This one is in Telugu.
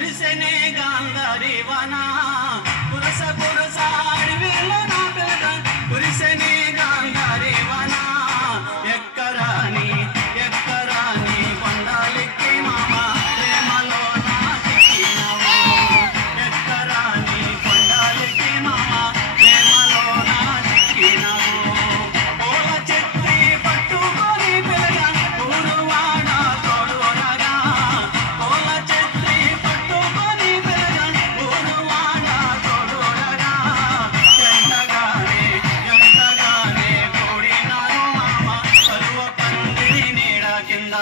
కురిసెనే గాంధారీవన కురస కురసాడి వీళ్ళన పిలక కురిసెనే గాంధారీవన ఎక్కరాని కొండాలికి మామ ప్రేమలో నా చిక్కినవు ఎక్కరాని కొండాలికి మామ ప్రేమలో నా చిక్కినవు పూల చెత్తి పట్టుకొని పిలక ఊరువాడ తోడురగా పూల చెత్తి పట్టుకొని పిలక ఊరువాడ తోడురగా ఎంతగానే కూడినాను మామ కలువ పందిరి నీడ కింద